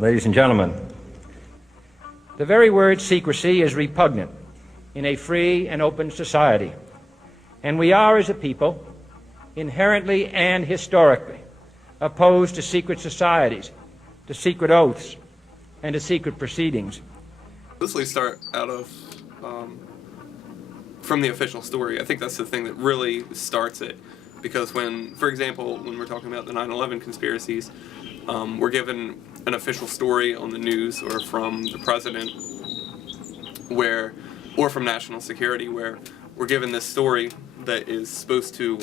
Ladies and gentlemen, the very word secrecy is repugnant in a free and open society, and we are, as a people, inherently and historically opposed to secret societies, to secret oaths, and to secret proceedings. Mostly start out of from the official story. I think that's the thing that really starts it, because when, for example, when we're talking about the 9/11 conspiracies, we're given an official story on the news or from the president, or from national security, where we're given this story that is supposed to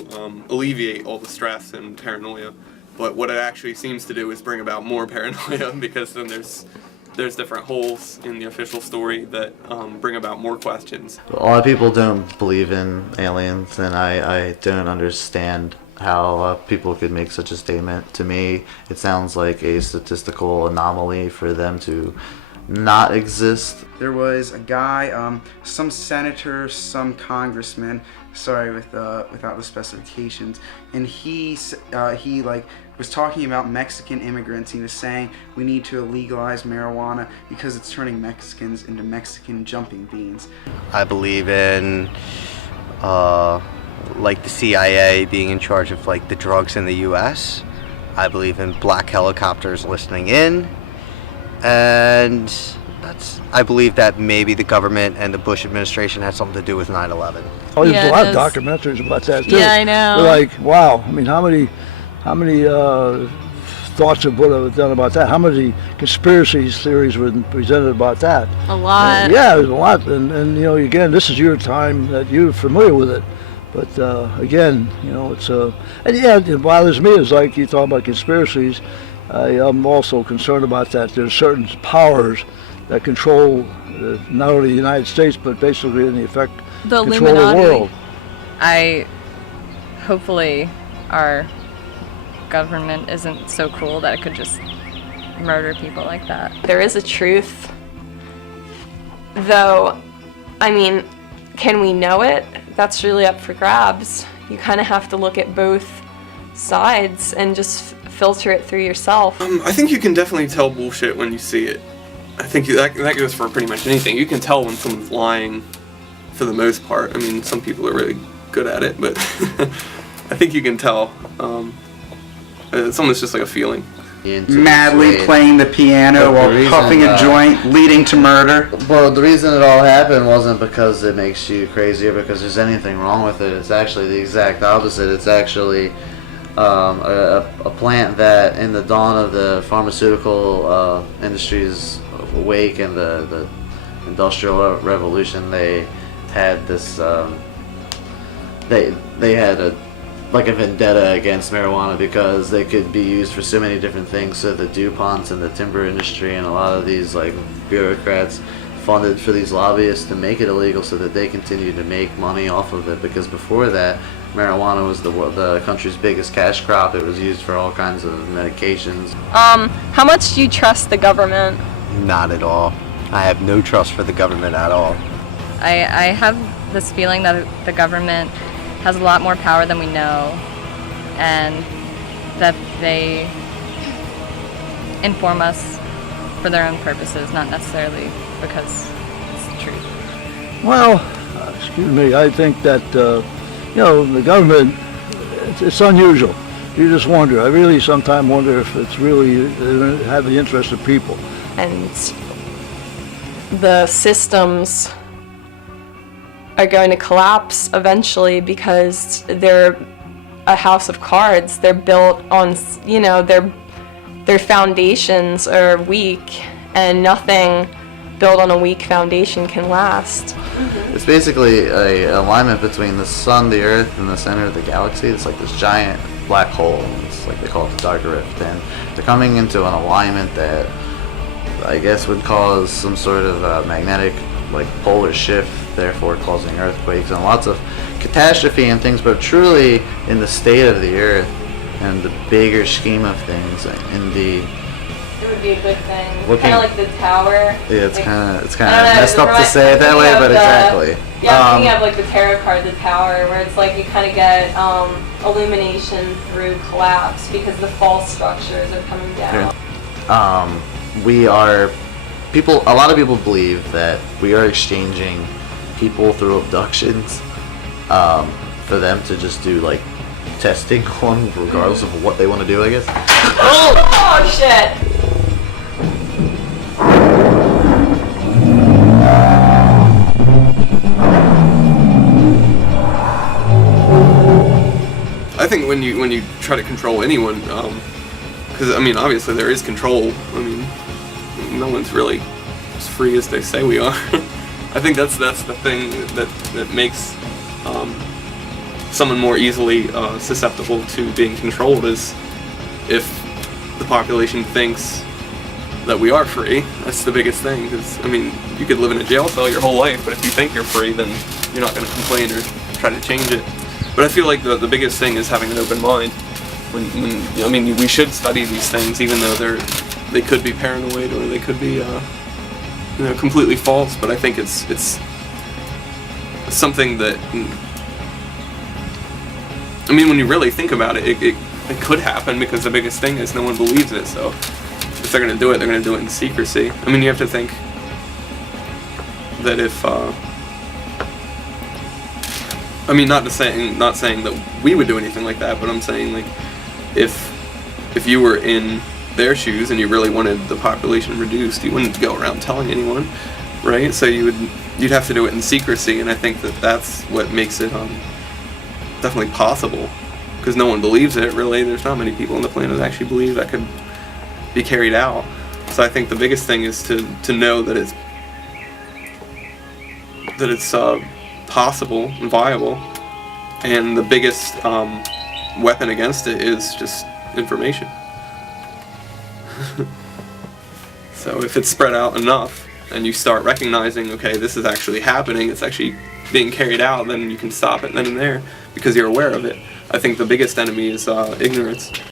alleviate all the stress and paranoia, but what it actually seems to do is bring about more paranoia, because then there's different holes in the official story that bring about more questions. A lot of people don't believe in aliens, and I don't understand how people could make such a statement. To me, it sounds like a statistical anomaly for them to not exist. There was a guy, some senator, some congressman, sorry, without the specifications, and he was talking about Mexican immigrants. He was saying we need to legalize marijuana because it's turning Mexicans into Mexican jumping beans. I believe in like the CIA being in charge of like the drugs in the US. I believe in black helicopters listening in, and I believe that maybe the government and the Bush administration had something to do with 9/11. Oh, there's a lot of documentaries about that too. Yeah, I know. They're like, wow. I mean, how many thoughts have been done about that? How many conspiracy theories were presented about that? A lot. Yeah, there's a lot. And you know, again, this is your time that you're familiar with it. But again, you know, it's and yeah, it bothers me. It's like you talk about conspiracies. I'm also concerned about that. There's certain powers that control not only the United States, but basically in effect the control Illuminati. the world. Hopefully our government isn't so cruel that it could just murder people like that. There is a truth, though. I mean, can we know it? That's really up for grabs. You kind of have to look at both sides and just filter it through yourself. I think you can definitely tell bullshit when you see it. I think that goes for pretty much anything. You can tell when someone's lying for the most part. I mean, some people are really good at it, but I think you can tell. It's almost just like a feeling. Madly playing the piano while puffing a joint, leading to murder. Well, the reason it all happened wasn't because it makes you crazy or because there's anything wrong with it. It's actually the exact opposite. It's actually a plant that in the dawn of the pharmaceutical industry's wake and the Industrial Revolution, they had this they had a vendetta against marijuana because they could be used for so many different things. So the DuPonts and the timber industry and a lot of these like bureaucrats funded for these lobbyists to make it illegal so that they continue to make money off of it, because before that marijuana was the country's biggest cash crop. It was used for all kinds of medications. How much do you trust the government? Not at all. I have no trust for the government at all. I have this feeling that the government has a lot more power than we know, and that they inform us for their own purposes, not necessarily because it's the truth. Well, excuse me, I think that, you know, the government, it's unusual. You just wonder. I really sometimes wonder if it's really have the interest of people. And the systems are going to collapse eventually because they're a house of cards. They're built on, you know, their foundations are weak, and nothing built on a weak foundation can last. It's basically a alignment between the sun, the earth, and the center of the galaxy. It's like this giant black hole. It's like they call it the dark rift, and they're coming into an alignment that I guess would cause some sort of magnetic polar shift, therefore causing earthquakes and lots of catastrophe and things. But truly, in the state of the earth and the bigger scheme of things, it would be a good thing. Kind of like the tower. Yeah, it's kind of messed up to say it that way, but exactly. Yeah, I'm thinking of like the tarot card, the tower, where it's like you kind of get illumination through collapse because the false structures are coming down. we are people. A lot of people believe that we are exchanging people through abductions, for them to just do like testing on, regardless of what they want to do, I guess. Oh shit! I think when you try to control anyone, because I mean obviously there is control. I mean, no one's really as free as they say we are. I think that's the thing that makes someone more easily susceptible to being controlled, is if the population thinks that we are free. That's the biggest thing, because I mean you could live in a jail cell your whole life, but if you think you're free, then you're not going to complain or try to change it. But I feel like the biggest thing is having an open mind. When I mean, we should study these things, even though they could be paranoid or they could be completely false. But I think it's something that, I mean, when you really think about it, it could happen, because the biggest thing is no one believes it. So if they're going to do it, they're going to do it in secrecy. I mean, you have to think that if I mean, not saying that we would do anything like that, but I'm saying, like, if you were in their shoes and you really wanted the population reduced, you wouldn't go around telling anyone, right? So you'd have to do it in secrecy, and I think that's what makes it definitely possible, because no one believes it, really. There's not many people on the planet that actually believe that could be carried out. So I think the biggest thing is to know that it's possible and viable, and the biggest weapon against it is just information. So if it's spread out enough and you start recognizing, okay, this is actually happening, it's actually being carried out, then you can stop it then and there because you're aware of it. I think the biggest enemy is ignorance.